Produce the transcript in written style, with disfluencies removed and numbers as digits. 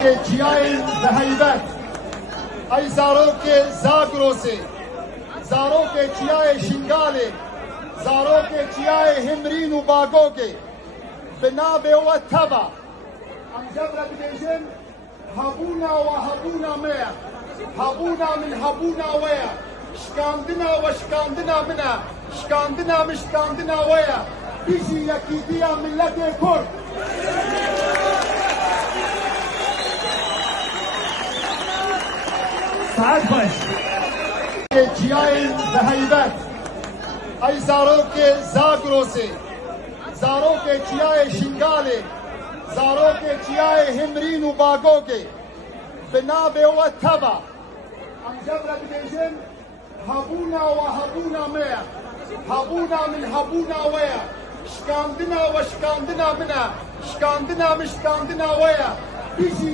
جیای به هیبت ای زاروک زاگروسه زاروک جیای شنگاله زاروک جیای همرین و باگوگه به نابه و تبا ام جبر بگیجن هبونا و هبونا میا هبونا من هبونا ویا شکاندنا و شکاندنا منا شکاندنا مشکاندنا ویا بیجی یکی دیا ملت کرد ساعت باش جیای به هیبت ای زاروک زاگروسه زاروک جیای شنگاله زاروک جیای همرین و باگوگه به نابه و تبا ام جبر بگیجن هبونا و هبونا میا هبونا من هبونا ویا شکاندنا و شکاندنا منا شکاندنا مشکاندنا ویا بیجی